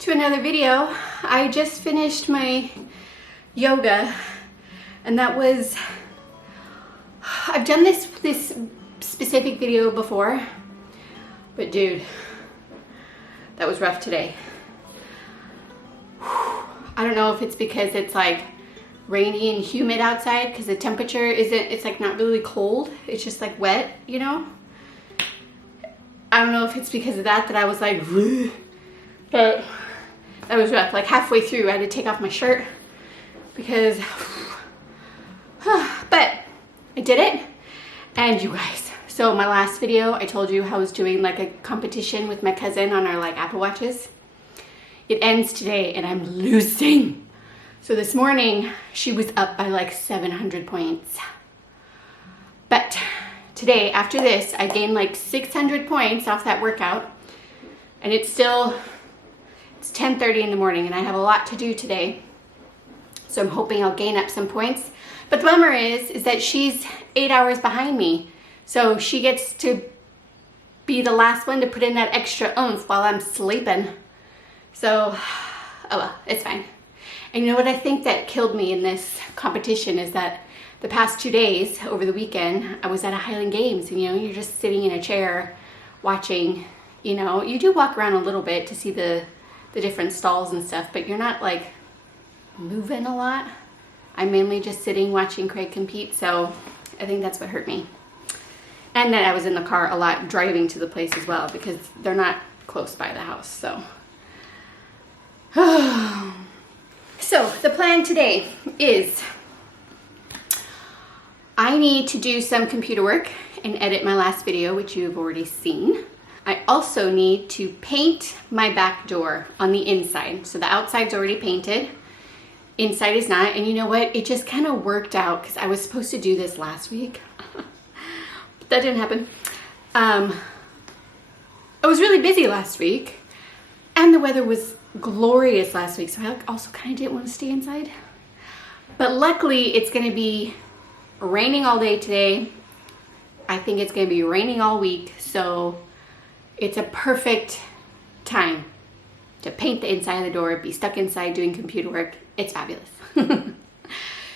to another video. I just finished my yoga and that was, I've done this specific video before, but dude, that was rough today. I don't know if it's because it's like rainy and humid outside because the temperature it's like not really cold, it's just like wet, you know? I don't know if it's because of that I was like, but that was rough. Like halfway through I had to take off my shirt because, but I did it. And you guys, so my last video I told you how I was doing like a competition with my cousin on our like Apple Watches. It ends today and I'm losing. So this morning she was up by like 700 points. But today, after this, I gained like 600 points off that workout. And it's 10:30 in the morning and I have a lot to do today. So I'm hoping I'll gain up some points. But the bummer is that she's 8 hours behind me. So she gets to be the last one to put in that extra oomph while I'm sleeping. So, oh well, it's fine. And you know what I think that killed me in this competition is that the past 2 days over the weekend, I was at a Highland Games and you know, you're just sitting in a chair watching, you know, you do walk around a little bit to see the different stalls and stuff, but you're not like moving a lot. I'm mainly just sitting watching Craig compete, so I think that's what hurt me. And then I was in the car a lot driving to the place as well because they're not close by the house, so. So the plan today is I need to do some computer work and edit my last video, which you've already seen. I also need to paint my back door on the inside. So the outside's already painted, inside is not. And you know what? It just kind of worked out because I was supposed to do this last week. But that didn't happen. I was really busy last week and the weather was glorious last week. So I also kind of didn't want to stay inside. But luckily it's going to be raining all day today. I think it's going to be raining all week. So it's a perfect time to paint the inside of the door, be stuck inside doing computer work. It's fabulous.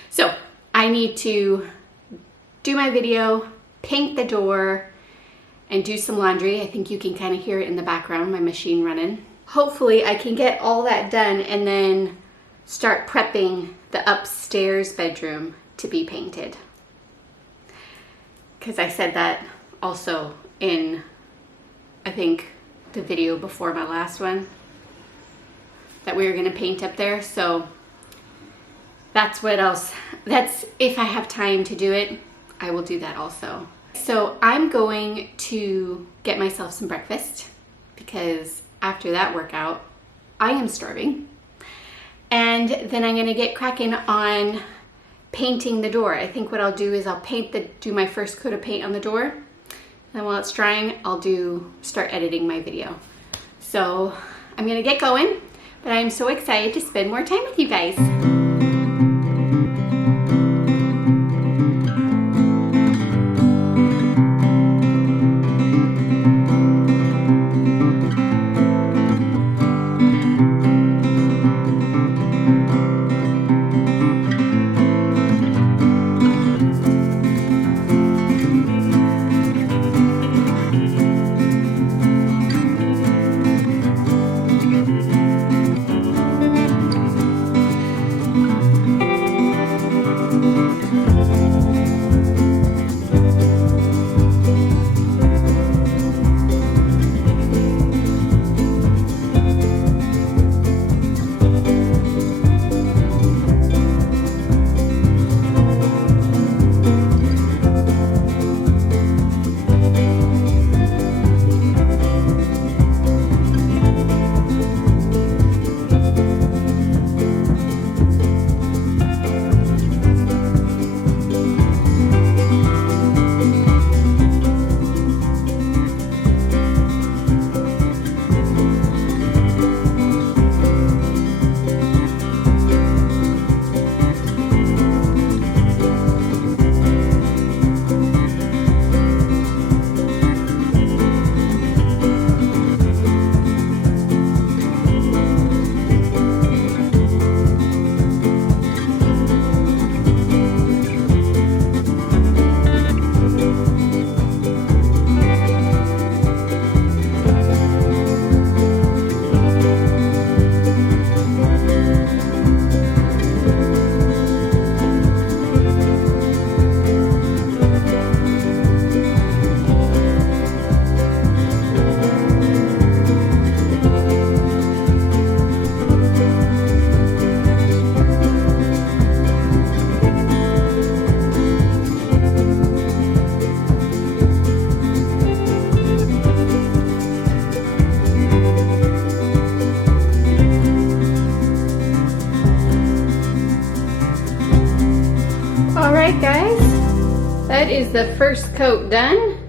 So I need to do my video, paint the door, and do some laundry. I think you can kind of hear it in the background, my machine running. Hopefully I can get all that done and then start prepping the upstairs bedroom to be painted. Because I said that also in, I think, the video before my last one, that we were going to paint up there. So that's what else, that's if I have time to do it, I will do that also. So I'm going to get myself some breakfast because after that workout, I am starving. And then I'm going to get cracking on painting the door. I think what I'll do is I'll do my first coat of paint on the door. And while it's drying, I'll start editing my video. So I'm gonna get going, but I'm so excited to spend more time with you guys. is the first coat done.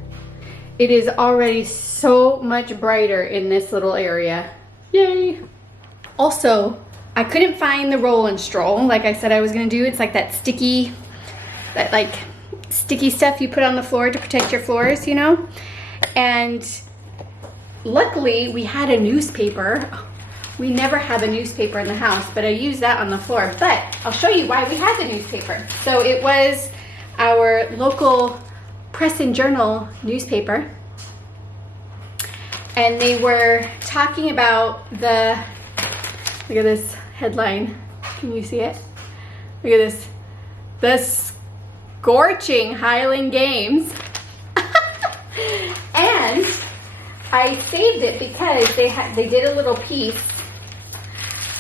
It is already so much brighter in this little area. Yay! Also, I couldn't find the roll and stroll like I said I was gonna do. It's like that sticky stuff you put on the floor to protect your floors, you know? And luckily we had a newspaper. We never have a newspaper in the house, but I used that on the floor. But I'll show you why we had the newspaper. So it was our local Press and Journal newspaper. And they were talking about the, look at this headline. Can you see it? Look at this. The scorching Highland Games. And I saved it because they did a little piece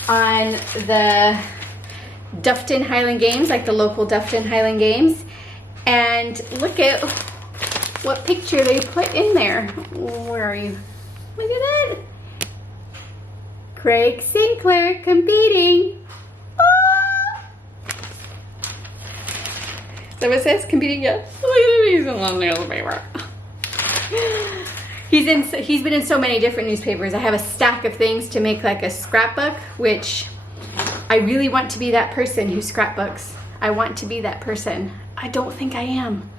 on the Dufton Highland Games, like the local Dufton Highland Games. And look at what picture they put in there. Where are you? Look at that. Craig Sinclair competing. Ah! Is that what it says? Competing? Yeah. Look at him. He's on the other paper. He's been in so many different newspapers. I have a stack of things to make like a scrapbook, which I really want to be that person who scrapbooks. I want to be that person. I don't think I am,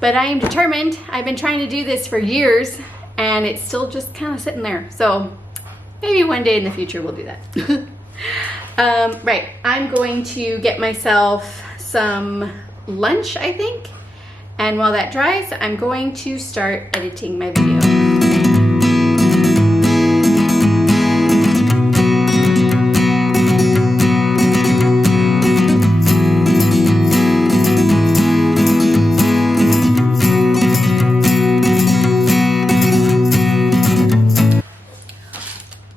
but I am determined. I've been trying to do this for years and it's still just kind of sitting there. So maybe one day in the future we'll do that. Right, I'm going to get myself some lunch, I think. And while that dries, I'm going to start editing my video.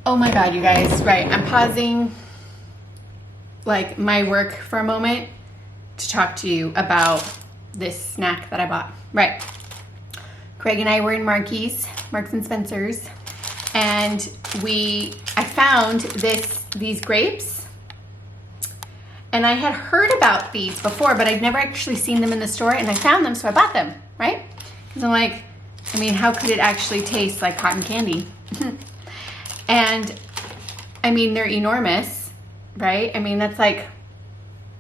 Oh my God, you guys, right, I'm pausing like my work for a moment to talk to you about this snack that I bought. Right, Craig and I were in Marks and Spencer's, and I found these grapes, and I had heard about these before, but I'd never actually seen them in the store, and I found them, so I bought them, right? Because I'm like, I mean, how could it actually taste like cotton candy? And I mean, they're enormous, right? I mean, that's like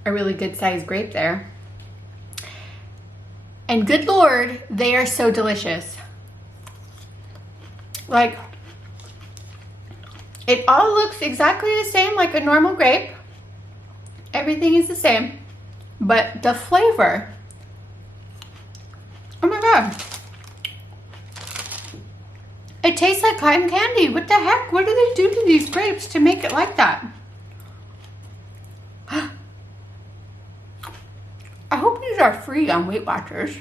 a really good sized grape there. And good Lord, they are so delicious. Like, it all looks exactly the same like a normal grape. Everything is the same, but the flavor, oh my God. It tastes like cotton candy. What the heck? What do they do to these grapes to make it like that? I hope these are free on Weight Watchers.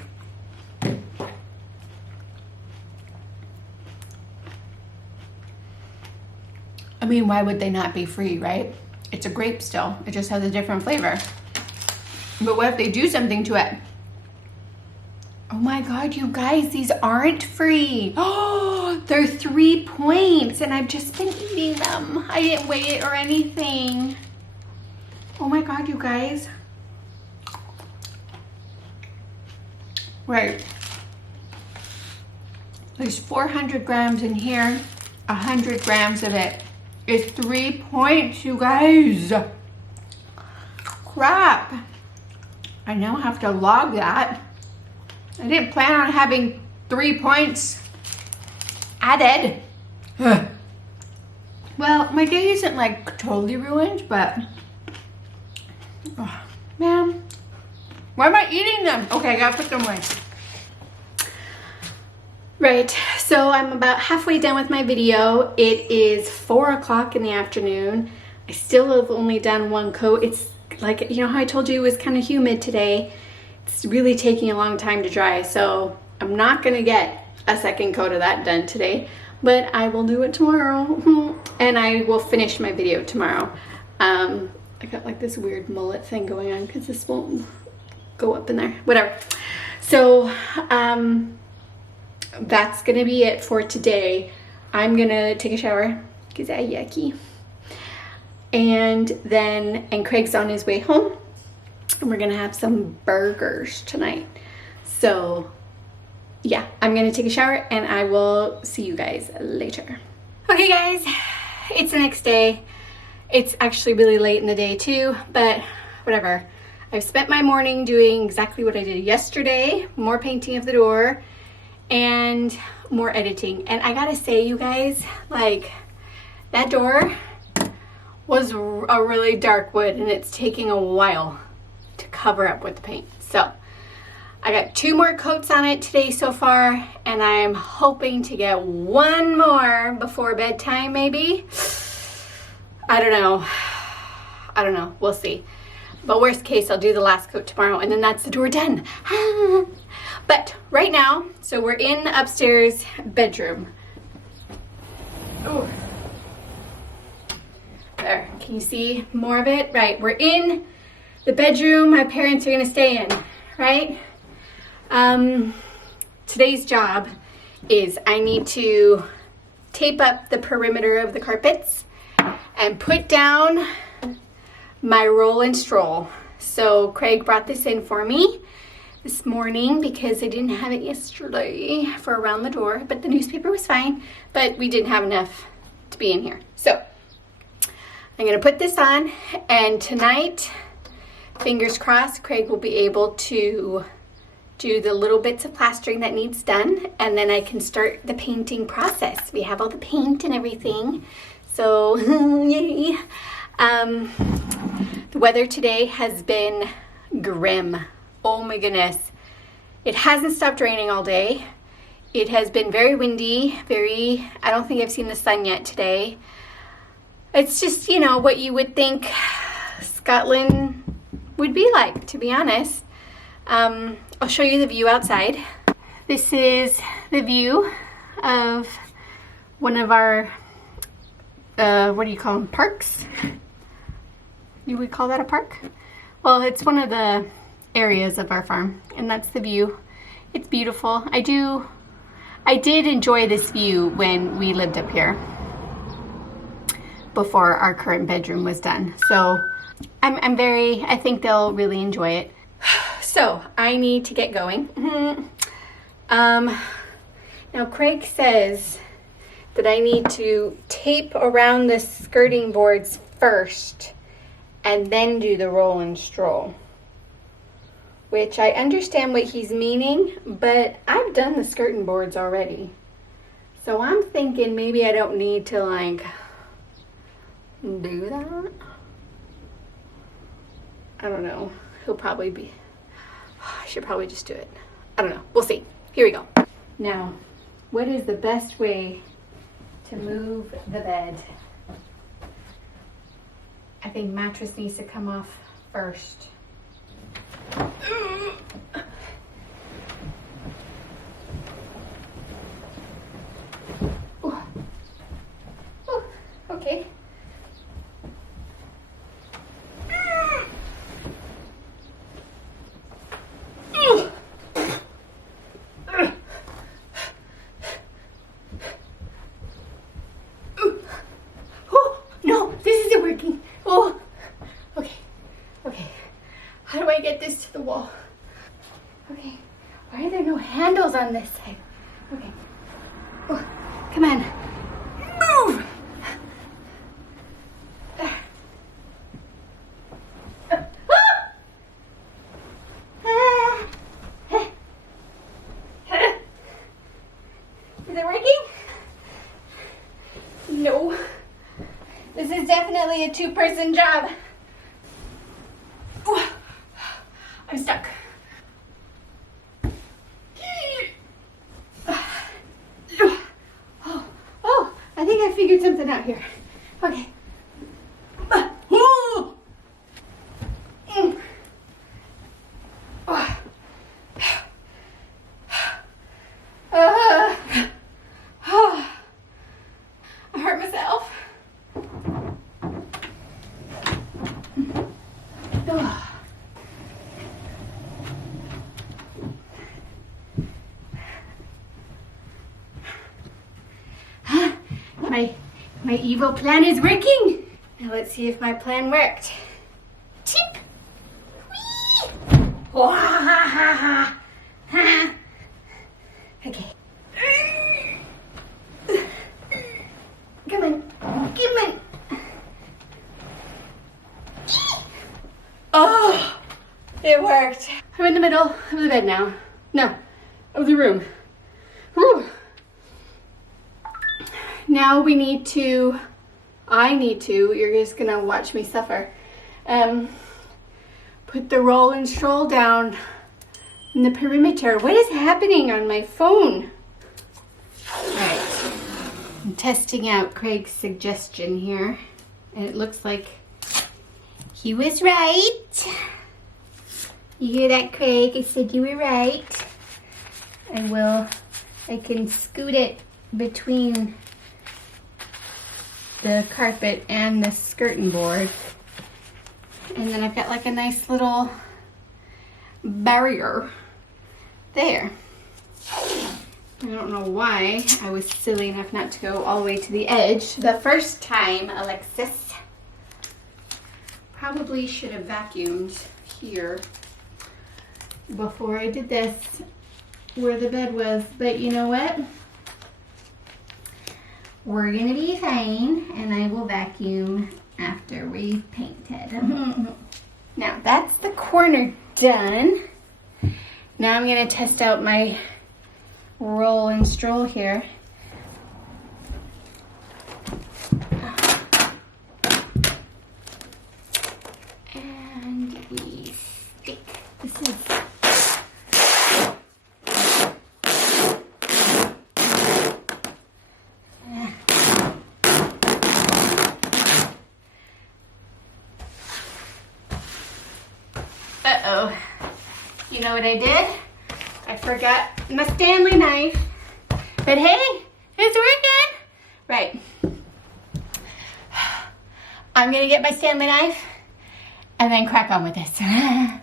I mean, why would they not be free, right? It's a grape still. It just has a different flavor. But what if they do something to it? Oh my God, you guys, these aren't free. Oh, they're 3 points and I've just been eating them. I didn't weigh it or anything. Oh my God, you guys. Right. There's 400 grams in here. 100 grams of it is 3 points, you guys. Crap. I now have to log that. I didn't plan on having 3 points added. Well, my day isn't like totally ruined, but oh, man, why am I eating them? Okay, I gotta put them away. Right, so I'm about halfway done with my video. It is 4 o'clock in the afternoon. I still have only done one coat. It's like, you know how I told you it was kind of humid today? It's really taking a long time to dry, so I'm not gonna get a second coat of that done today, but I will do it tomorrow, and I will finish my video tomorrow. I got like this weird mullet thing going on because this won't go up in there, whatever. So that's gonna be it for today. I'm gonna take a shower because I'm yucky, and Craig's on his way home. And we're gonna have some burgers tonight. So yeah, I'm gonna take a shower and I will see you guys later. Okay guys, it's the next day. It's actually really late in the day too, but whatever. I've spent my morning doing exactly what I did yesterday, more painting of the door and more editing. And I gotta say, you guys, like, that door was a really dark wood and it's taking a while to cover up with the paint. So I got 2 more coats on it today so far, and I'm hoping to get 1 more before bedtime maybe. I don't know, we'll see. But worst case, I'll do the last coat tomorrow and then that's the door done. But right now, so we're in the upstairs bedroom. Ooh. There, can you see more of it? Right, we're in the bedroom my parents are gonna stay in, right? Today's job is I need to tape up the perimeter of the carpets and put down my roll and stroll. So Craig brought this in for me this morning because I didn't have it yesterday for around the door, but the newspaper was fine, but we didn't have enough to be in here. So I'm gonna put this on, and tonight, fingers crossed, Craig will be able to do the little bits of plastering that needs done, and then I can start the painting process. We have all the paint and everything, so yay. The weather today has been grim. Oh my goodness. It hasn't stopped raining all day. It has been very windy, I don't think I've seen the sun yet today. It's just, you know, what you would think Scotland would be like, to be honest. I'll show you the view outside. This is the view of one of our, what do you call them, parks? You would call that a park? Well, it's one of the areas of our farm, and that's the view. It's beautiful. I did enjoy this view when we lived up here before our current bedroom was done. So I think they'll really enjoy it. So I need to get going. Now Craig says that I need to tape around the skirting boards first and then do the roll and stroll, which I understand what he's meaning, but I've done the skirting boards already. So I'm thinking maybe I don't need to like do that. I don't know. He'll probably be, I should probably just do it. I don't know. We'll see. Here we go. Now, what is the best way to move the bed? I think mattress needs to come off first. Ooh. Oh, okay. Get this to the wall. Okay, why are there no handles on this side? Okay, oh, come on, move. Is it working? No, this is definitely a 2-person job. I'm stuck. Oh, I think I figured something out here. Okay. I hurt myself. My evil plan is working. Now let's see if my plan worked. Tip. Whee! Okay. Come on. Come on. Oh, it worked. I'm in the middle of the bed now. No, of the room. Whew. Now we need to, you're just gonna watch me suffer. Put the roll and stroll down in the perimeter. What is happening on my phone? All right, I'm testing out Craig's suggestion here, and it looks like he was right. You hear that, Craig? I said you were right. I can scoot it between the carpet and the skirting board. And then I've got like a nice little barrier there. I don't know why I was silly enough not to go all the way to the edge the first time, Alexis. Probably should have vacuumed here before I did this, where the bed was, but you know what? We're gonna be fine, and I will vacuum after we've painted. Now that's the corner done. Now I'm gonna test out my roll and stroll here. And we stick. This is uh-oh. You know what I did? I forgot my Stanley knife. But hey, it's working. Right. I'm gonna get my Stanley knife and then crack on with this. I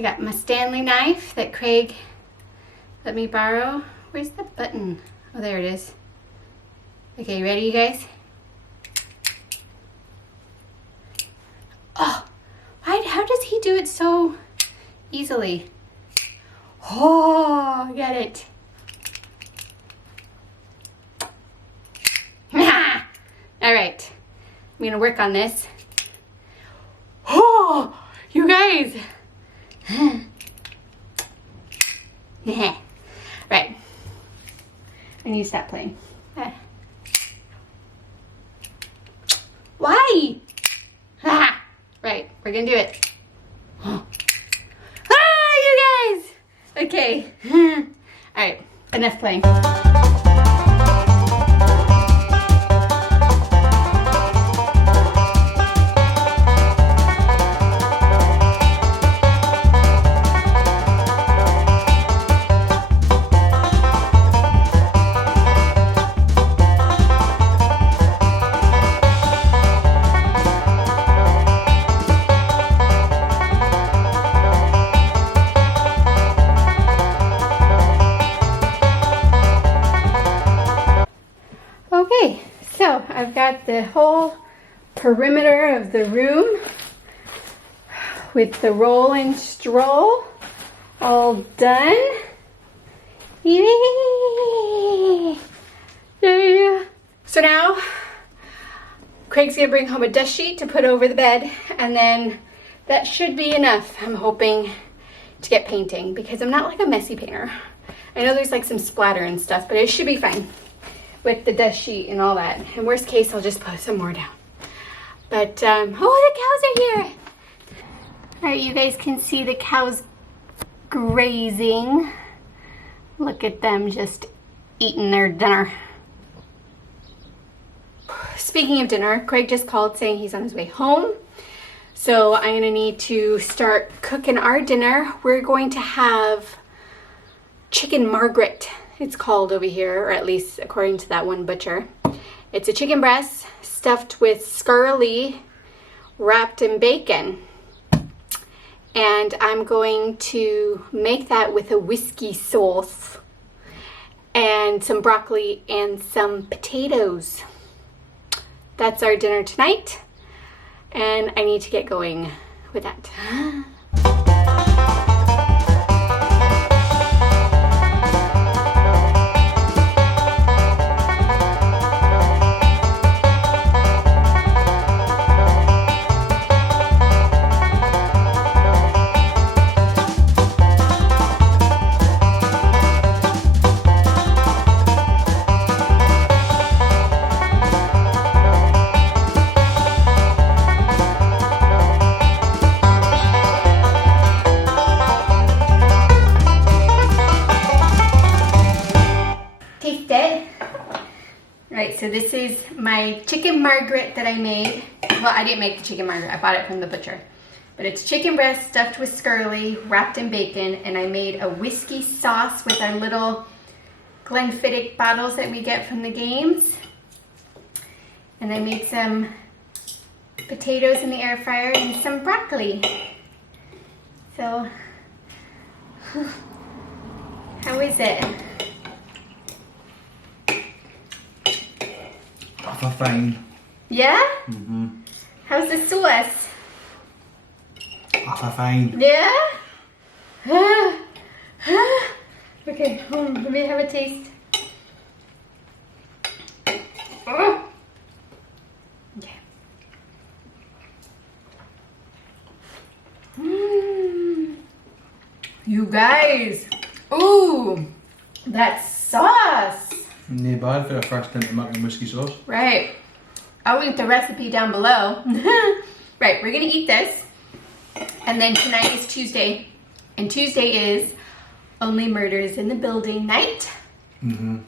got my Stanley knife that Craig let me borrow. Where's the button? Oh, there it is. Okay, you ready, you guys? Oh, how does he do it so easily? Oh, I got it. All right, I'm gonna work on this. Oh, you guys. Right, I need to stop playing. Why? Right, we're gonna do it. Ah, you guys. Okay. All right, enough playing. Okay, so I've got the whole perimeter of the room with the roll and stroll all done. Yay! Yeah. So now Craig's gonna bring home a dust sheet to put over the bed, and then that should be enough, I'm hoping, to get painting, because I'm not like a messy painter. I know there's like some splatter and stuff, but it should be fine with the dust sheet and all that. In worst case, I'll just put some more down. But, oh, the cows are here. All right, you guys can see the cows grazing. Look at them just eating their dinner. Speaking of dinner, Craig just called saying he's on his way home. So I'm gonna need to start cooking our dinner. We're going to have chicken Margaret, it's called over here, or at least according to that one butcher. It's a chicken breast stuffed with scarlet wrapped in bacon. And I'm going to make that with a whiskey sauce and some broccoli and some potatoes. That's our dinner tonight, and I need to get going with that. this is my chicken margaret that I made. Well, I didn't make the chicken margaret, I bought it from the butcher. But it's chicken breast stuffed with scurly, wrapped in bacon, and I made a whiskey sauce with our little Glenfiddich bottles that we get from the games. And I made some potatoes in the air fryer and some broccoli. So, how is it? Fine. Yeah? Mm-hmm. How's the sauce? Fine. Yeah? Okay, let me have a taste. Okay. You guys. Ooh, that sauce. Not bad for a first time to make a whiskey sauce. Right. I'll link the recipe down below. Right, we're gonna eat this. And then tonight is Tuesday. And Tuesday is Only Murders in the Building night.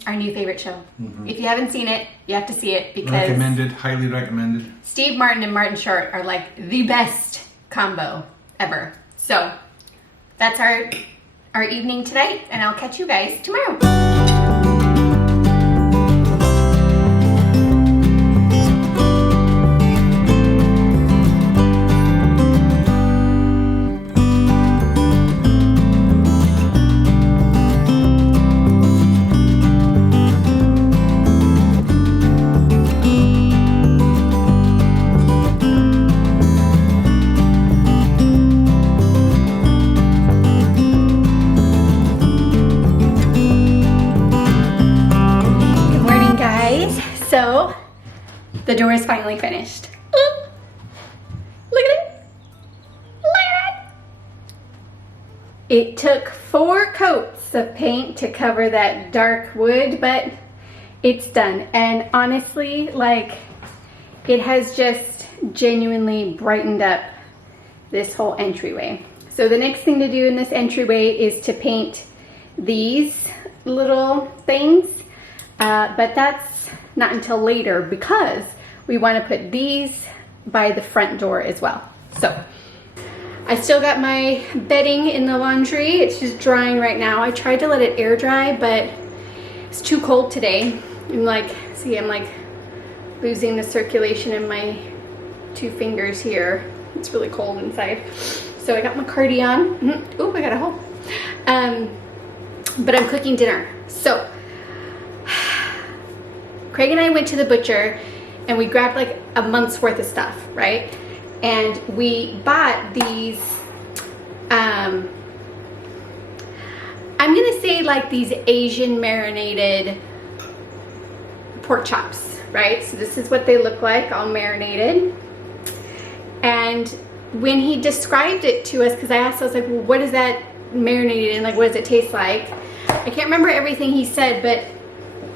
Our new favorite show. If you haven't seen it, you have to see it because Recommended, highly recommended. Steve Martin and Martin Short are like the best combo ever. So that's our evening tonight, and I'll catch you guys tomorrow. So, the door is finally finished. Look at it. Look at it. It took 4 coats of paint to cover that dark wood, but it's done. And honestly, like, it has just genuinely brightened up this whole entryway. So the next thing to do in this entryway is to paint these little things, but that's not until later because we want to put these by the front door as well. So I still got my bedding in the laundry. It's just drying right now. I tried to let it air dry, but it's too cold today. I'm like, see, I'm like losing the circulation in my 2 fingers here. It's really cold inside. So I got my cardigan. Oh, I got a hole. But I'm cooking dinner. So Craig and I went to the butcher and we grabbed like a month's worth of stuff, right? And we bought these, I'm gonna say like these Asian marinated pork chops, right? So this is what they look like, all marinated. And when he described it to us, because I asked, I was like, well, what is that marinated in? Like, what does it taste like? I can't remember everything he said, but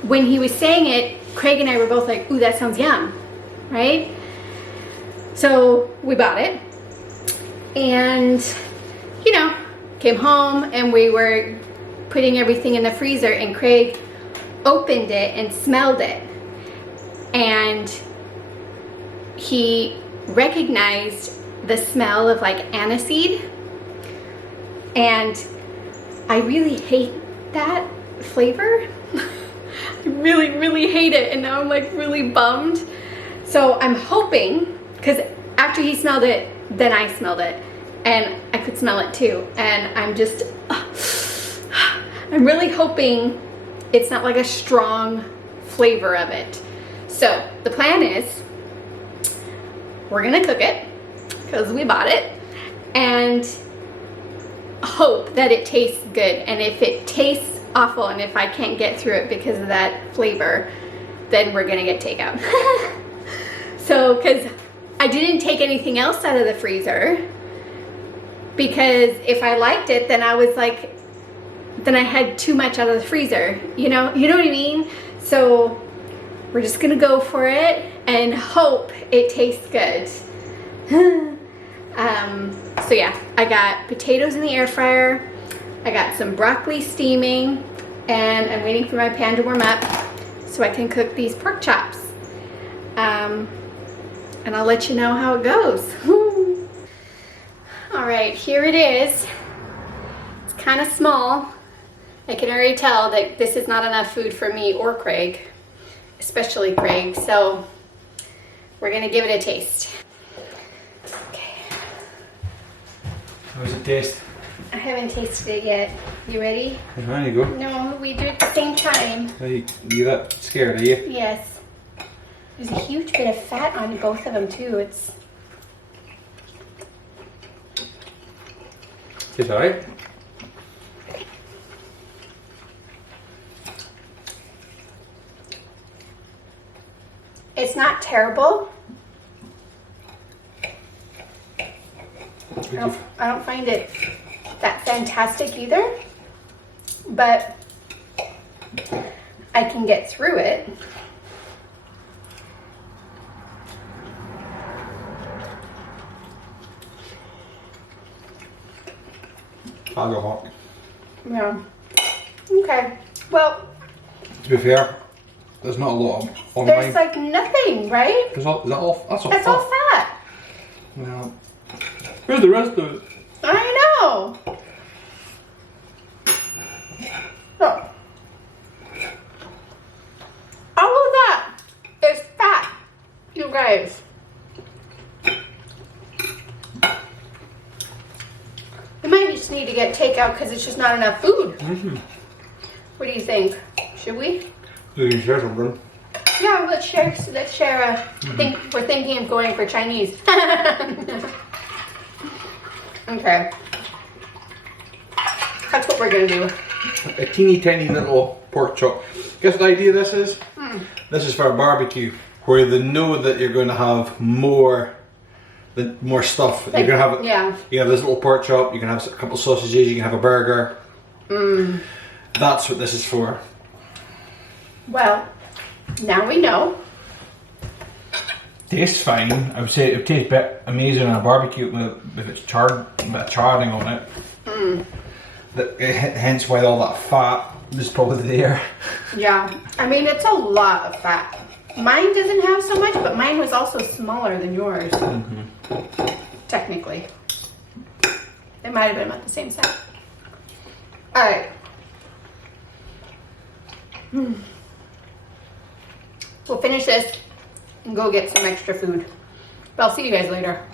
when he was saying it, Craig and I were both like, ooh, that sounds yum, right? So we bought it and, you know, came home and we were putting everything in the freezer and Craig opened it and smelled it. And he recognized the smell of like aniseed. And I really hate that flavor. I really, really hate it, and now I'm like really bummed. So I'm hoping, because after he smelled it, then I smelled it, and I could smell it too. And I'm just, I'm really hoping it's not like a strong flavor of it. So the plan is, we're gonna cook it, because we bought it, and hope that it tastes good. And if it tastes awful and if I can't get through it because of that flavor, then we're gonna get takeout. So, because I didn't take anything else out of the freezer, because if I liked it, then I was like, then I had too much out of the freezer, you know what I mean? So we're just gonna go for it and hope it tastes good. So yeah, I got potatoes in the air fryer, I got some broccoli steaming, and I'm waiting for my pan to warm up so I can cook these pork chops. And I'll let you know how it goes. All right, here it is. It's kind of small. I can already tell that this is not enough food for me or Craig, especially Craig. So we're gonna give it a taste. Okay. How does it taste? I haven't tasted it yet. You ready? There you go. No, we do it at the same time. You that scared, are you? Yes. There's a huge bit of fat on both of them too. It's alright. It's not terrible. I don't find it that fantastic either, but I can get through it. I'll go hot. Yeah. Okay. Well, to be fair, there's not a lot on there's mine. like nothing, right? Is that all? That's all. That's all fat. No. Where's the rest of it? I know. So, all of that is fat, you guys. We might just need to get takeout because it's just not enough food. Mm-hmm. What do you think? Should we? You can share something. Yeah, let's share. Let's share. We're thinking of going for Chinese. Okay. That's what we're gonna do. A teeny tiny little pork chop. Guess what the idea this is? This is for a barbecue where they know that you're going to have more stuff. Like, you're gonna have yeah. You have this little pork chop. You can have a couple of sausages. You can have a burger. That's what this is for. Well, now we know. Tastes fine. I would say it would taste a bit amazing on a barbecue if it's charred, a bit of charring on it. Hence why all that fat is probably there. Yeah, I mean it's a lot of fat. Mine doesn't have so much, but mine was also smaller than yours. Technically, it might have been about the same size. All right. We'll finish this and go get some extra food. But I'll see you guys later.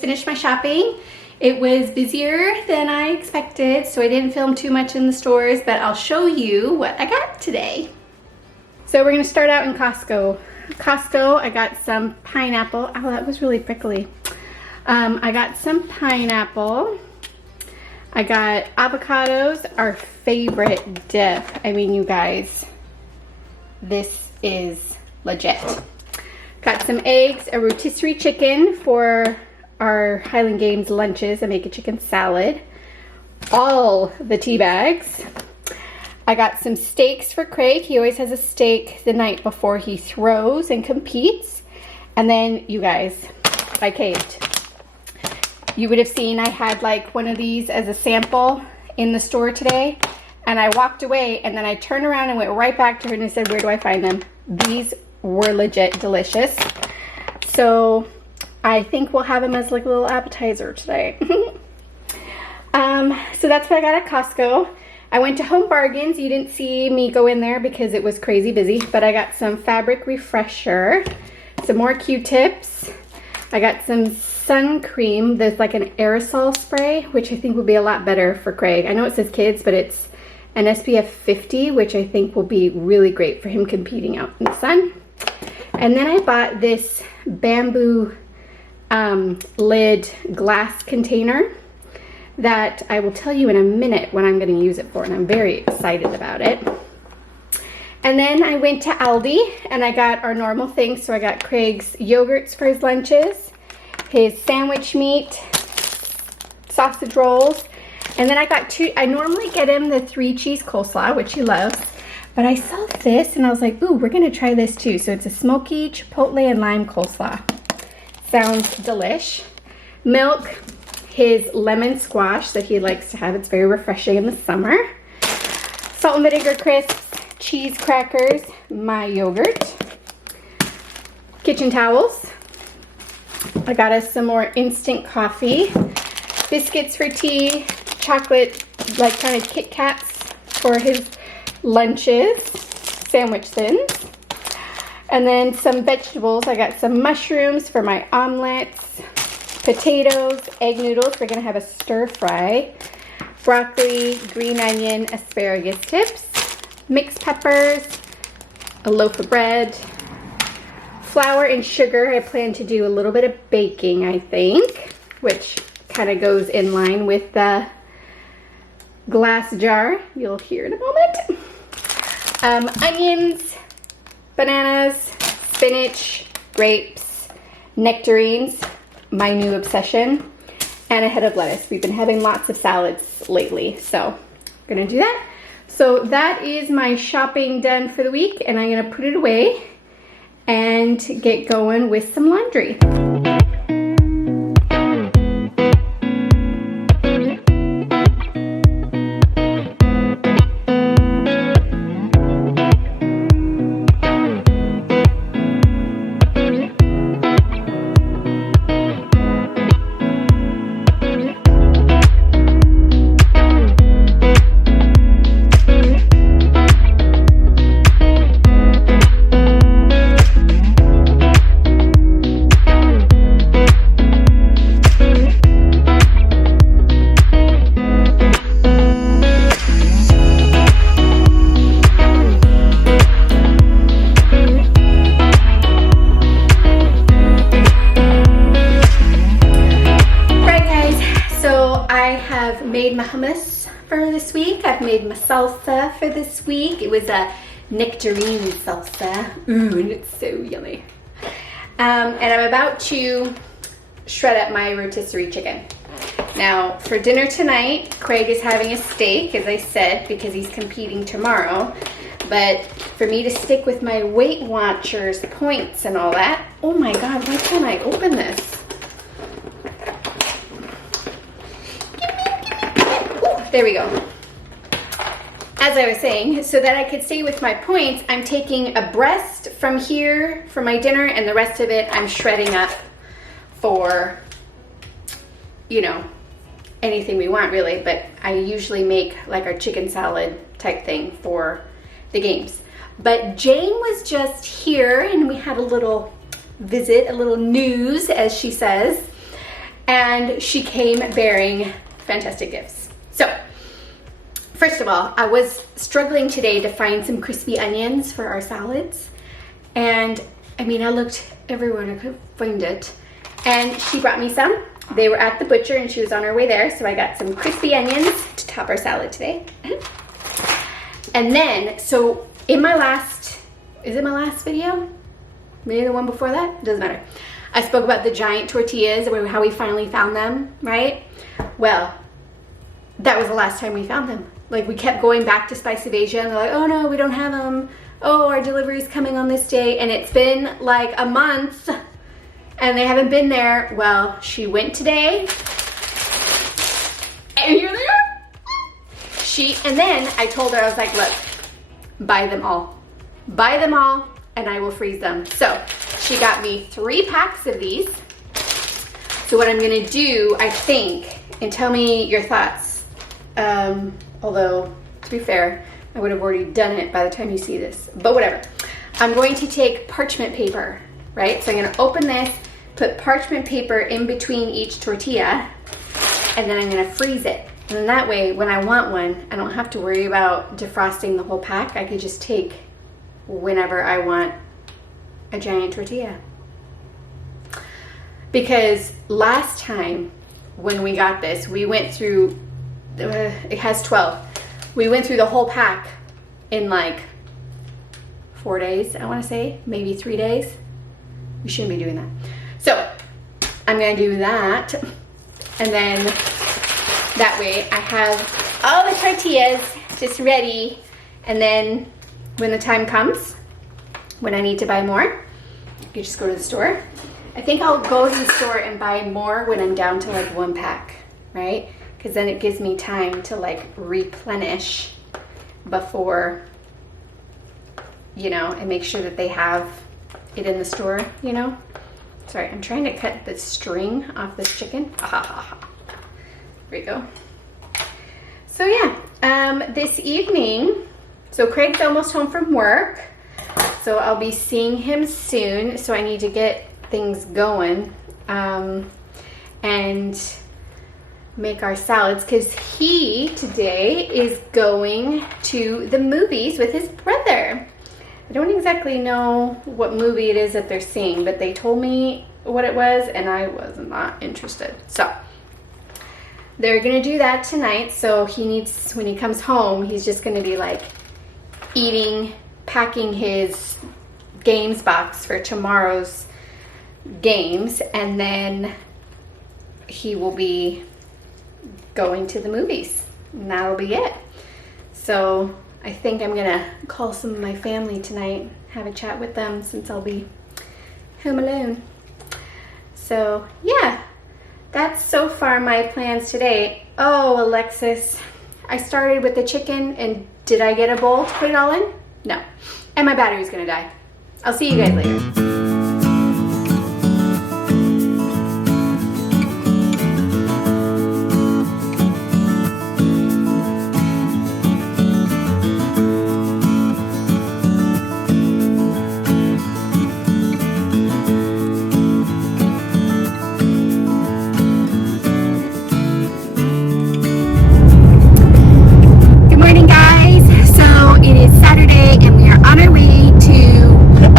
Finished my shopping. It was busier than I expected, so I didn't film too much in the stores, but I'll show you what I got today. So we're gonna start out in Costco. I got some pineapple. Oh, that was really prickly. I got some pineapple. I got avocados, our favorite dip. I mean, you guys, this is legit. Got some eggs, a rotisserie chicken for our Highland Games lunches. I make a chicken salad. All the tea bags. I got some steaks for Craig. He always has a steak the night before he throws and competes. And then, you guys, I caved. You would have seen I had like one of these as a sample in the store today. And I walked away and then I turned around and went right back to her and I said, where do I find them? These were legit delicious. So I think we'll have them as like a little appetizer today. So that's what I got at Costco. I went to Home Bargains. You didn't see me go in there because it was crazy busy, but I got some fabric refresher, some more Q-tips. I got some sun cream. There's like an aerosol spray, which I think would be a lot better for Craig. I know it says kids, but it's an SPF 50, which I think will be really great for him competing out in the sun. And then I bought this bamboo lid glass container that I will tell you in a minute what I'm going to use it for, and I'm very excited about it. And then I went to Aldi and I got our normal things. So I got Craig's yogurts for his lunches, his sandwich meat, sausage rolls, and then I got I normally get him the 3 cheese coleslaw, which he loves, but I saw this and I was like, ooh, we're gonna try this too. So it's a smoky chipotle and lime coleslaw. Sounds delish. Milk, his lemon squash that he likes to have. It's very refreshing in the summer. Salt and vinegar crisps, cheese crackers, my yogurt, kitchen towels. I got us some more instant coffee, biscuits for tea, chocolate, like kind of Kit Kats for his lunches, sandwich thins, and then some vegetables. I got some mushrooms for my omelets, potatoes, egg noodles. We're gonna have a stir fry, broccoli, green onion, asparagus tips, mixed peppers, a loaf of bread, flour and sugar. I plan to do a little bit of baking, I think, which kind of goes in line with the glass jar. You'll hear in a moment. Onions, bananas, spinach, grapes, nectarines, my new obsession, and a head of lettuce. We've been having lots of salads lately, so I'm gonna do that. So that is my shopping done for the week, and I'm gonna put it away and get going with some laundry. Made my hummus for this week. I've made my salsa for this week. It was a nectarine salsa. Ooh, and it's so yummy. And I'm about to shred up my rotisserie chicken. Now, for dinner tonight, Craig is having a steak, as I said, because he's competing tomorrow. But for me to stick with my Weight Watchers points and all that, oh my God, why can't I open this? There we go. As I was saying, so that I could stay with my points, I'm taking a breast from here for my dinner, and the rest of it I'm shredding up for, you know, anything we want really, but I usually make like our chicken salad type thing for the games. But Jane was just here and we had a little visit, a little news, as she says, and she came bearing fantastic gifts. So, first of all, I was struggling today to find some crispy onions for our salads. And I mean, I looked everywhere and I couldn't find it. And she brought me some. They were at the butcher and she was on her way there. So I got some crispy onions to top our salad today. And then, so in my last, is it my last video? Maybe the one before that? Doesn't matter. I spoke about the giant tortillas, how we finally found them, right? Well, that was the last time we found them. Like, we kept going back to Spice of Asia and they're like, oh no, we don't have them. Oh, our delivery's coming on this day. And it's been like a month and they haven't been there. Well, she went today and here they are. And then I told her, I was like, look, buy them all. Buy them all and I will freeze them. So she got me 3 packs of these. So what I'm gonna do, I think, and tell me your thoughts, although To be fair, I would have already done it by the time you see this, but whatever. I'm going to take parchment paper, right? So I'm gonna open this, put parchment paper in between each tortilla, and then I'm gonna freeze it. And then that way, when I want one, I don't have to worry about defrosting the whole pack. I could just take whenever I want a giant tortilla. Because last time when we got this, we went through, it has 12. We went through the whole pack in like 4 days, I wanna say, maybe 3 days. We shouldn't be doing that. So I'm gonna do that. And then that way I have all the tortillas just ready. And then when the time comes, when I need to buy more, you just go to the store. I think I'll go to the store and buy more when I'm down to like 1 pack, right? Because then it gives me time to like replenish before, you know, and make sure that they have it in the store, you know? Sorry, I'm trying to cut the string off this chicken. There we go. So yeah, this evening, so Craig's almost home from work, so I'll be seeing him soon, so I need to get things going and make our salads, because he today is going to the movies with his brother. I don't exactly know what movie it is that they're seeing, but they told me what it was and I was not interested. So they're gonna do that tonight, so he needs, when he comes home, he's just gonna be like eating, packing his games box for tomorrow's games, and then he will be going to the movies, and that'll be it. So I think I'm gonna call some of my family tonight, have a chat with them since I'll be home alone. So yeah, that's so far my plans today. Oh, Alexis, I started with the chicken, and did I get a bowl to put it all in? No. And my battery's gonna die. I'll see you guys later.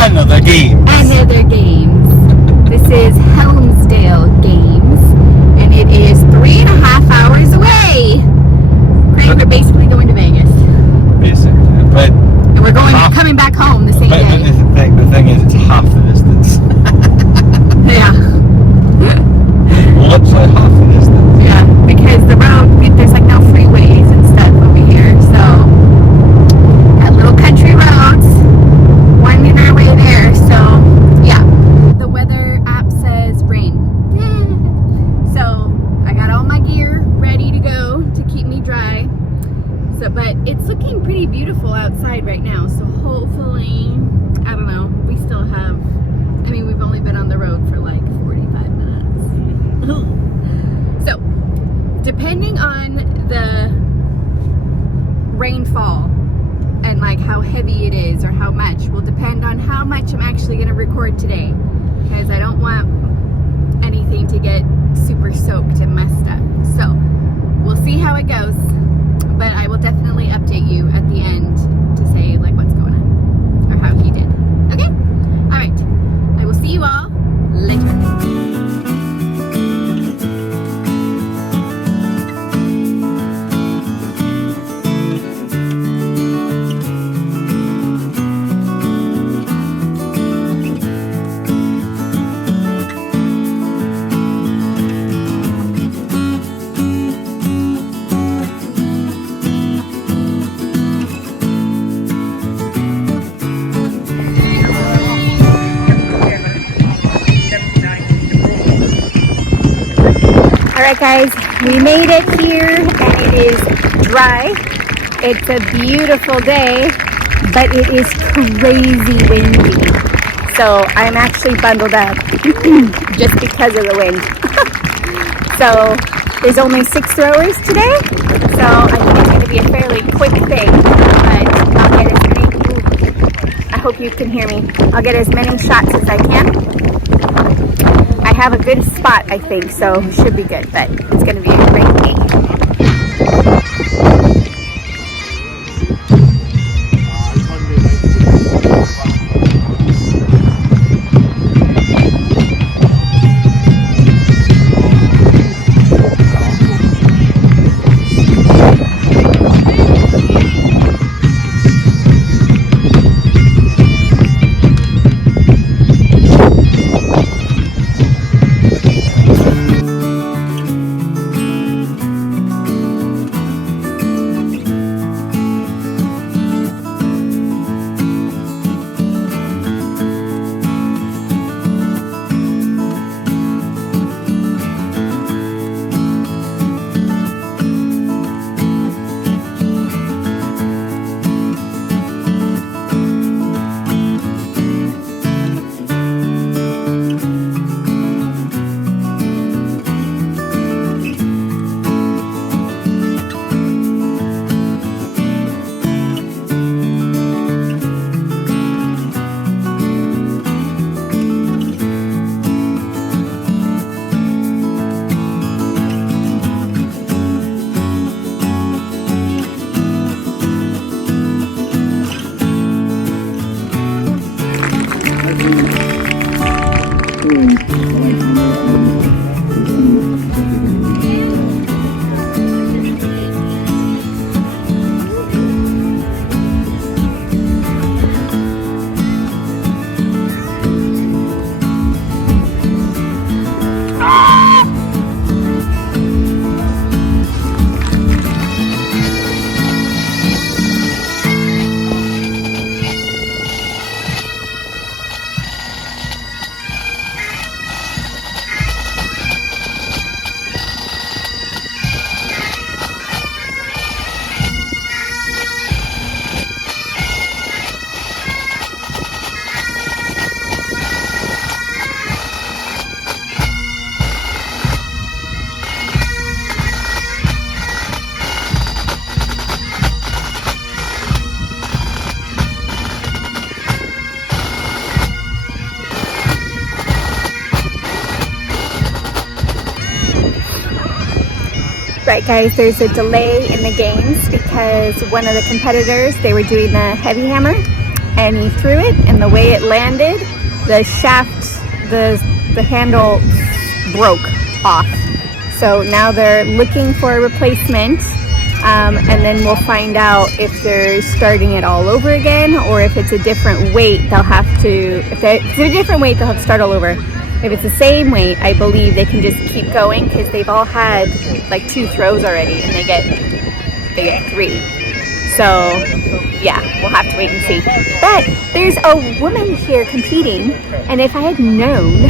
Another games. This is Helmsdale Games, and it is 3.5 hours away. Craig, we're basically going to Vegas. Basically, but and we're coming back home the same day. The thing is, it's half the distance. Yeah. Literally half the distance. Yeah, because the road, there's like no freeways and stuff over here, so got little country roads winding our way there. So yeah, the weather app says rain. So I got all my gear ready to go to keep me dry. So, but it's looking pretty beautiful outside right now. So hopefully, I don't know, we still have, I mean, we've only been on the road for like 45 minutes. So depending on the rainfall and like how heavy it is or how much will depend on how much I'm actually going to record today, because I don't want anything to get super soaked and messed up. So we'll see how it goes, but I will definitely update you at the end to say like what's going on or how he did. Okay? All right. I will see you all later. Alright guys, we made it here and it is dry. It's a beautiful day, but it is crazy windy. So I'm actually bundled up just because of the wind. So there's only 6 throwers today, so I think it's going to be a fairly quick thing, but I'll get as many, I hope you can hear me. I'll get as many shots as I can. I have a good spot, I think, so it should be good, but it's going to be a great day. Right guys, there's a delay in the games because one of the competitors, they were doing the heavy hammer and he threw it, and the way it landed, the shaft, the handle broke off. So now they're looking for a replacement, and then we'll find out if they're starting it all over again, or if it's a different weight, they'll have to, if it's a different weight, they'll have to start all over. If it's the same weight, I believe they can just keep going because they've all had like 2 throws already, and they get 3. So yeah, we'll have to wait and see. But there's a woman here competing, and if I had known,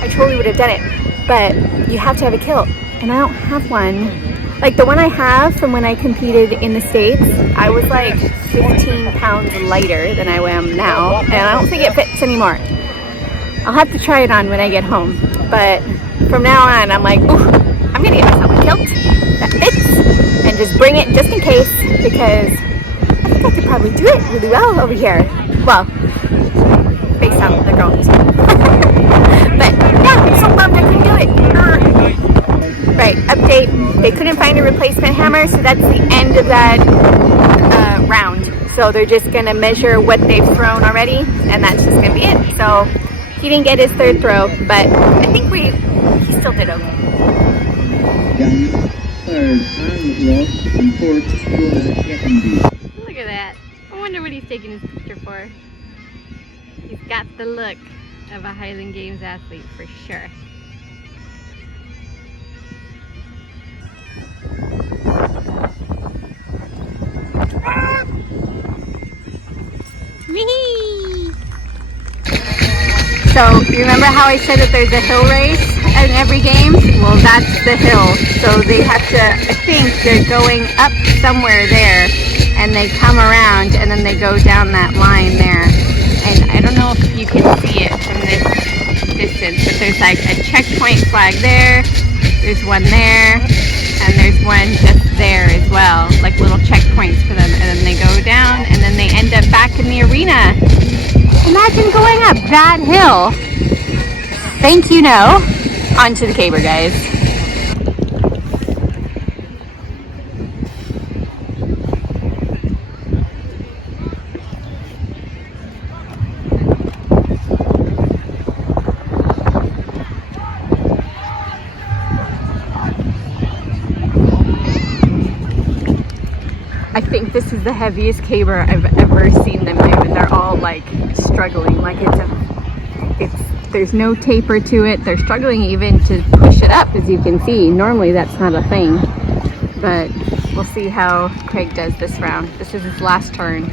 I totally would have done it. But you have to have a kilt, and I don't have one. Like the one I have from when I competed in the States, I was like 15 pounds lighter than I am now, and I don't think it fits anymore. I'll have to try it on when I get home, but from now on, I'm like, ooh, I'm gonna get myself a kilt that fits and just bring it just in case, because I think I could probably do it really well over here. Well, based on the girls. But yeah, I'm so bummed I couldn't do it. Right, update, they couldn't find a replacement hammer, so that's the end of that round. So they're just gonna measure what they've thrown already, and that's just gonna be it. So he didn't get his 3rd throw, but I think he still did okay. Look at that. I wonder what he's taking his picture for. He's got the look of a Highland Games athlete for sure. Wee! So, you remember how I said that there's a hill race in every game? Well, that's the hill. So they have to, I think they're going up somewhere there, and they come around, and then they go down that line there. And I don't know if you can see it from this distance, but there's like a checkpoint flag there, there's one there, and then there's one just there as well, like little checkpoints for them, and then they go down and then they end up back in the arena. Imagine going up that hill. Thank you, no. Onto the caber, guys. I think this is the heaviest caber I've ever seen them do, and they're all like struggling. Like there's no taper to it. They're struggling even to push it up, as you can see. Normally that's not a thing, but we'll see how Craig does this round. This is his last turn.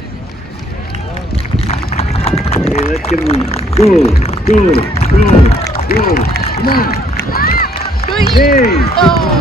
Okay, let's give him go. Come on. Yay! Oh!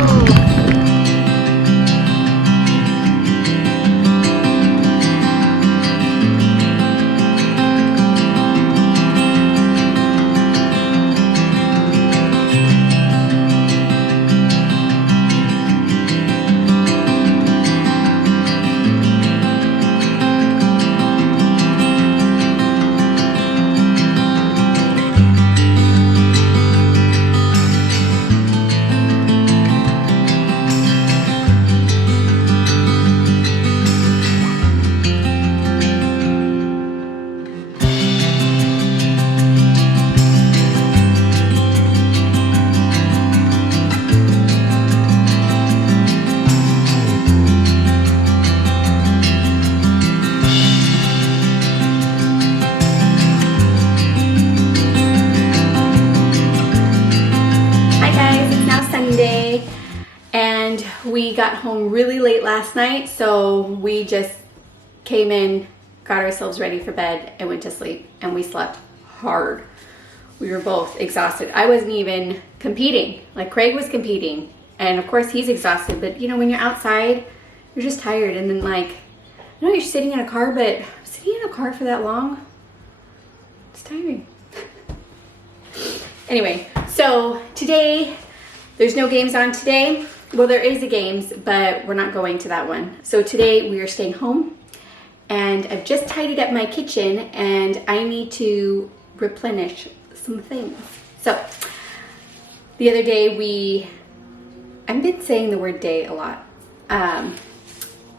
We got home really late last night, so we just came in, got ourselves ready for bed, and went to sleep, and we slept hard. We were both exhausted. I wasn't even competing. Like, Craig was competing, and of course he's exhausted, but you know, when you're outside, you're just tired, and then like, I know you're sitting in a car, but sitting in a car for that long, it's tiring. Anyway, so today, there's no games on today. Well, there is a games, but we're not going to that one. So today we are staying home, and I've just tidied up my kitchen, and I need to replenish some things. So the other day I've been saying the word day a lot.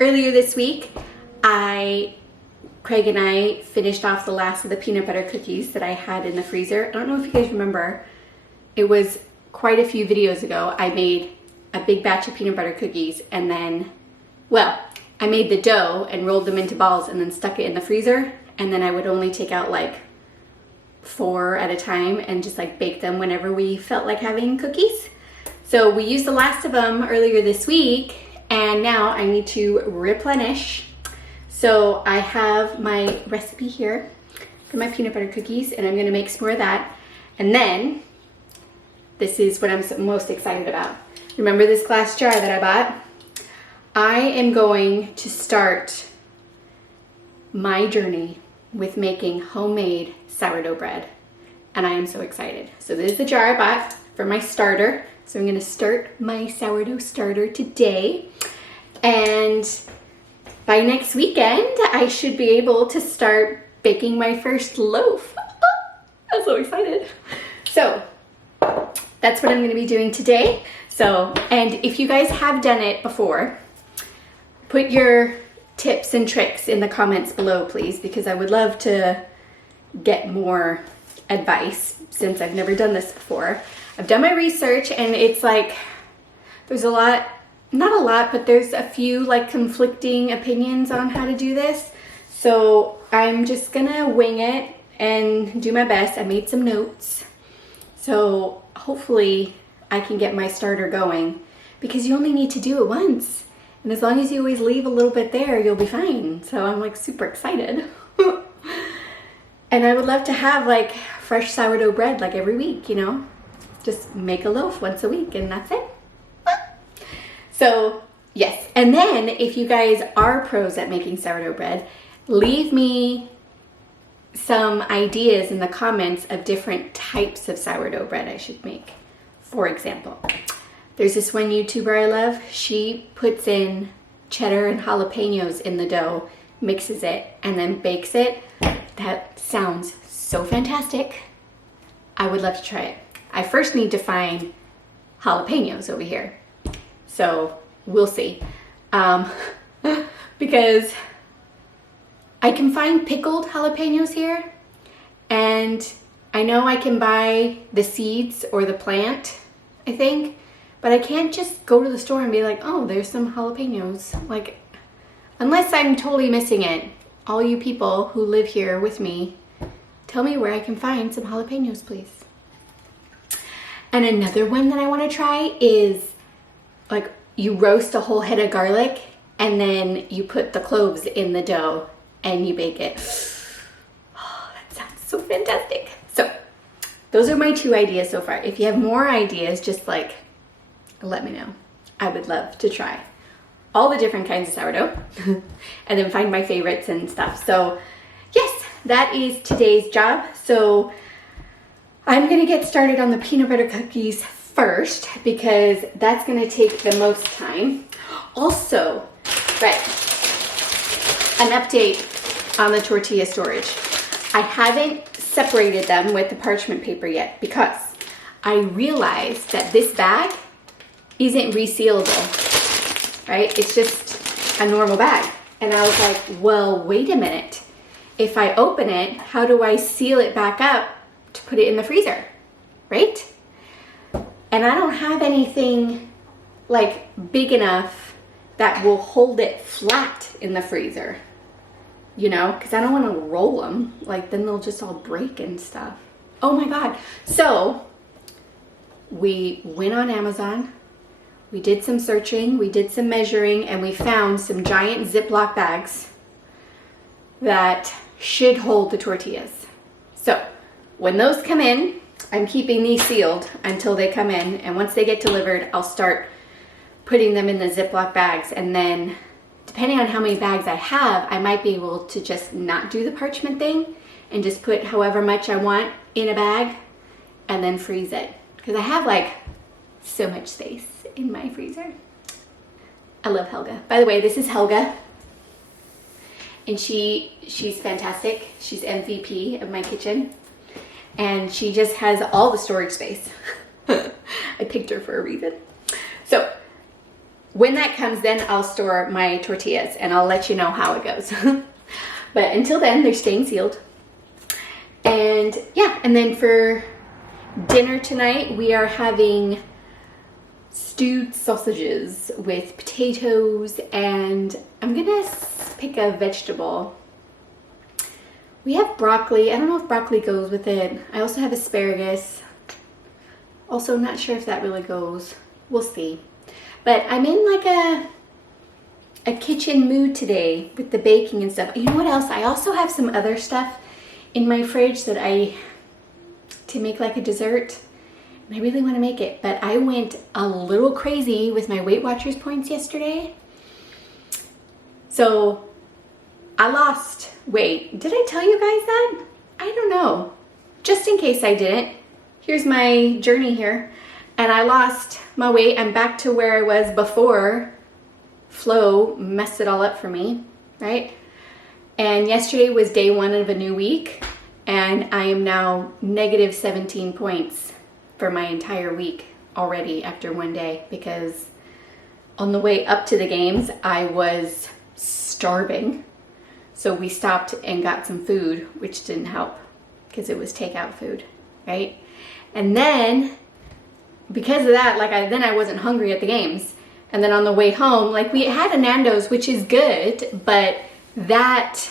Earlier this week, Craig and I finished off the last of the peanut butter cookies that I had in the freezer. I don't know if you guys remember, it was quite a few videos ago. I made a big batch of peanut butter cookies, and then, well, I made the dough and rolled them into balls and then stuck it in the freezer, and then I would only take out like 4 at a time and just like bake them whenever we felt like having cookies. So we used the last of them earlier this week, and now I need to replenish. So I have my recipe here for my peanut butter cookies, and I'm gonna make some more of that. And then, this is what I'm most excited about. Remember this glass jar that I bought? I am going to start my journey with making homemade sourdough bread, and I am so excited. So this is the jar I bought for my starter. So I'm gonna start my sourdough starter today, and by next weekend, I should be able to start baking my first loaf. I'm so excited. So that's what I'm gonna be doing today. So, and if you guys have done it before, put your tips and tricks in the comments below, please, because I would love to get more advice since I've never done this before. I've done my research, and it's like, there's a lot, not a lot, but there's a few like conflicting opinions on how to do this. So I'm just gonna wing it and do my best. I made some notes. So hopefully I can get my starter going, because you only need to do it once. And as long as you always leave a little bit there, you'll be fine. So I'm like super excited. And I would love to have like fresh sourdough bread like every week, you know? Just make a loaf once a week and that's it. So yes, and then if you guys are pros at making sourdough bread, leave me some ideas in the comments of different types of sourdough bread I should make. For example, There's this one YouTuber I love. She puts in cheddar and jalapenos in the dough, mixes it, and then bakes it. That sounds so fantastic. I would love to try it. I first need to find jalapenos over here. So we'll see. Because I can find pickled jalapenos here, and I know I can buy the seeds or the plant, I think, but I can't just go to the store and be like, oh, there's some jalapenos. Like, unless I'm totally missing it. All you people who live here with me, tell me where I can find some jalapenos, please. And another one that I want to try is, like, you roast a whole head of garlic and then you put the cloves in the dough and you bake it. Oh, that sounds so fantastic. So those are my 2 ideas so far. If you have more ideas, just like, let me know. I would love to try all the different kinds of sourdough and then find my favorites and stuff. So yes, that is today's job. So I'm gonna get started on the peanut butter cookies first because that's gonna take the most time. Also, right, an update on the tortilla storage. I haven't separated them with the parchment paper yet because I realized that this bag isn't resealable, right? It's just a normal bag. And I was like, well, wait a minute. If I open it, how do I seal it back up to put it in the freezer, right? And I don't have anything like big enough that will hold it flat in the freezer, you know, because I don't want to roll them, like then they'll just all break and stuff. Oh my God. So we went on Amazon, we did some searching, we did some measuring, and we found some giant Ziploc bags that should hold the tortillas. So when those come in, I'm keeping these sealed until they come in, and once they get delivered, I'll start putting them in the Ziploc bags, and then depending on how many bags I have, I might be able to just not do the parchment thing and just put however much I want in a bag and then freeze it. Because I have like so much space in my freezer. I love Helga. By the way, this is Helga. And she's fantastic. She's MVP of my kitchen. And she just has all the storage space. I picked her for a reason. So when that comes, then I'll store my tortillas and I'll let you know how it goes. But until then, they're staying sealed. And yeah, and then for dinner tonight, we are having stewed sausages with potatoes, and I'm gonna pick a vegetable. We have broccoli. I don't know if broccoli goes with it. I also have asparagus. Also, not sure if that really goes. We'll see. But I'm in like a kitchen mood today with the baking and stuff. You know what else? I also have some other stuff in my fridge that to make like a dessert. And I really want to make it, but I went a little crazy with my Weight Watchers points yesterday. So I lost weight. Did I tell you guys that? I don't know. Just in case I didn't, here's my journey here. And I lost my weight. I'm back to where I was before Flo messed it all up for me, right? And yesterday was day 1 of a new week, and I am now negative 17 points for my entire week already after one day, because on the way up to the games, I was starving. So we stopped and got some food, which didn't help because it was takeout food, right? And then because of that, then I wasn't hungry at the games. And then on the way home, like we had a Nando's, which is good, but that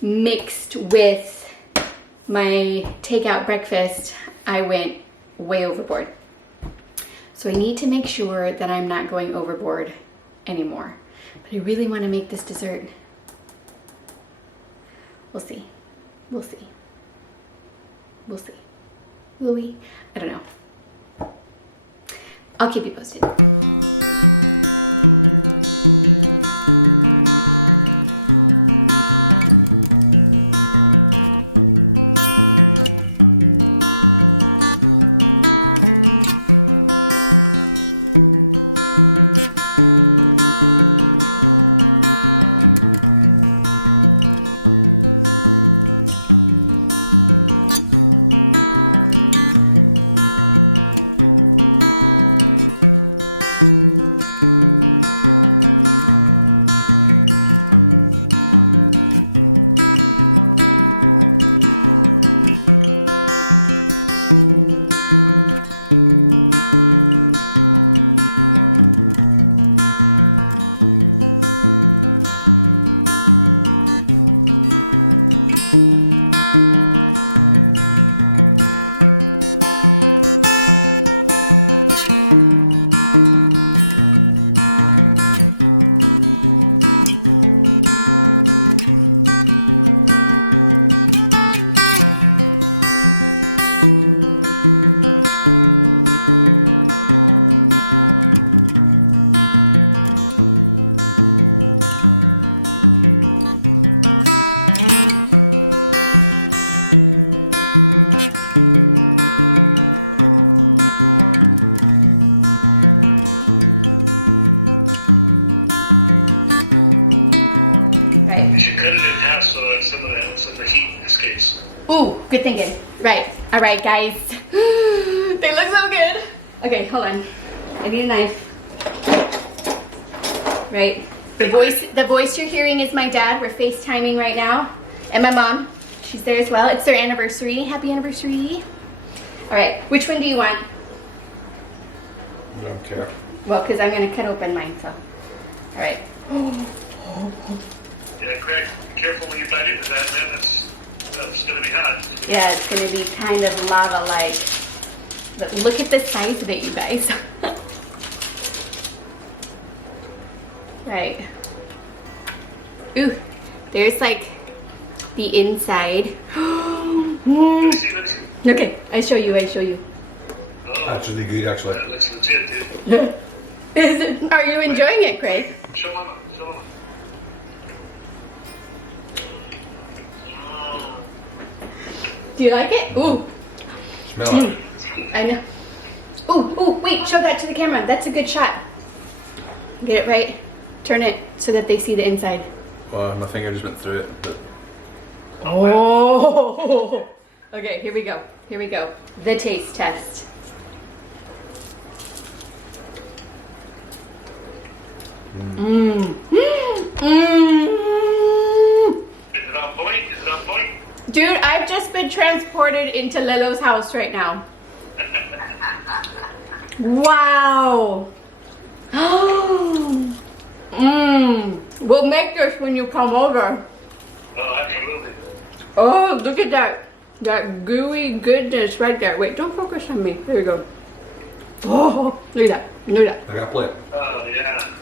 mixed with my takeout breakfast, I went way overboard. So I need to make sure that I'm not going overboard anymore. But I really want to make this dessert. We'll see. We'll see. We'll see. Will we? I don't know. I'll keep you posted. right. You should cut it in half so that some of the heat escapes. Ooh, good thinking. Right. All right, guys. They look so good. Okay, hold on. I need a knife. Right. The voice you're hearing is my dad. We're FaceTiming right now. And my mom. She's there as well. It's their anniversary. Happy anniversary. All right. Which one do you want? I don't care. Well, because I'm going to cut open mine, so. All right. Yeah, Craig, be careful when you bite into that, man. That's going to be hot. Yeah, it's going to be kind of lava-like. But look at the size of it, you guys. Right. Ooh, there's like the inside. Let's see. Okay, I show you. Oh, That's really good, actually. that looks legit, dude. Are you enjoying it, Craig? Show Mama. Do you like it? Ooh, Smell it. I know. Ooh, wait, show that to the camera. That's a good shot. Get it right. Turn it so that they see the inside. Well, my finger just went through it, but Oh. Okay, here we go. The taste test. Mmm. Mmm. Is it on point? Dude, I've just been transported into Lilo's house right now. Wow. We'll make this when you come over. Oh, absolutely. Oh, look at that gooey goodness right there. Wait, don't focus on me. There we go. Oh, look at that. I got a plate. Oh, yeah.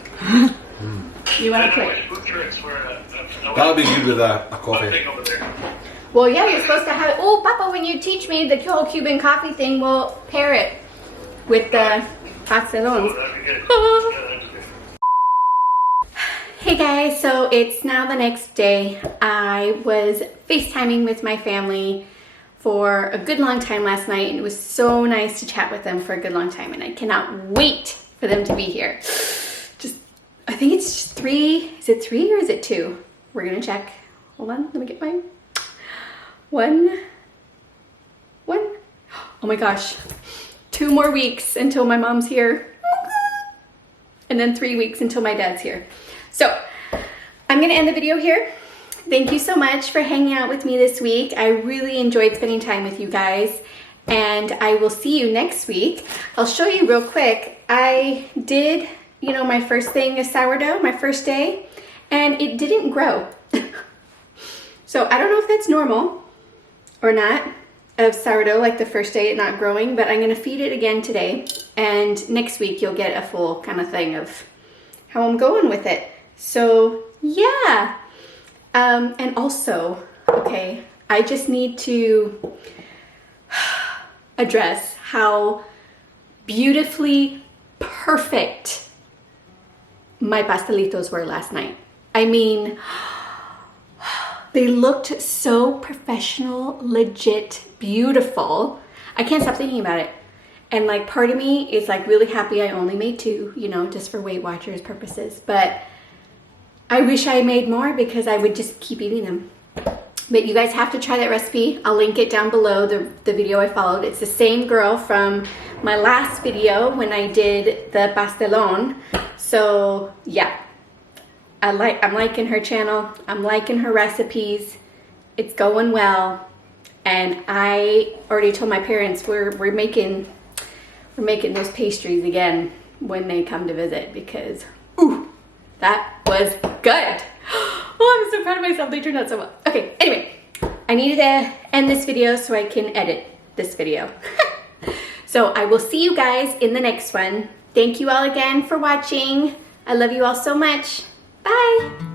You want I to know play? which food tricks were That'll be good with a coffee. thing over there. Well, yeah, you're supposed to have it. Oh, Papa, when you teach me the whole Cuban coffee thing, we'll pair it with the pastelons. Oh, that'd be good. Yeah, that'd be good. Hey guys, so it's now the next day. I was FaceTiming with my family for a good long time last night, and it was so nice to chat with them for a good long time, and I cannot wait for them to be here. I think it's just 3. Is it 3 or is it 2? We're gonna check. Hold on, let me get mine. 1. Oh my gosh. 2 more weeks until my mom's here. And then 3 weeks until my dad's here. So I'm gonna end the video here. Thank you so much for hanging out with me this week. I really enjoyed spending time with you guys, and I will see you next week. I'll show you real quick. I did, my first thing is sourdough, my first day, and it didn't grow. So I don't know if that's normal or not, of sourdough, like the first day it not growing, but I'm gonna feed it again today, and next week you'll get a full kind of thing of how I'm going with it. So yeah. And also, okay, I just need to address how beautifully perfect my pastelitos were last night. I mean, they looked so professional, legit, beautiful. I can't stop thinking about it. And like part of me is like really happy I only made 2, just for Weight Watchers purposes. But I wish I made more because I would just keep eating them. But you guys have to try that recipe. I'll link it down below, the video I followed. It's the same girl from my last video when I did the pastelon. So yeah, I'm liking her channel. I'm liking her recipes. It's going well. And I already told my parents we're making those pastries again when they come to visit, because ooh, that was good. Oh, I'm so proud of myself. They turned out so well. Okay, anyway, I needed to end this video so I can edit this video. So I will see you guys in the next one. Thank you all again for watching. I love you all so much. Bye.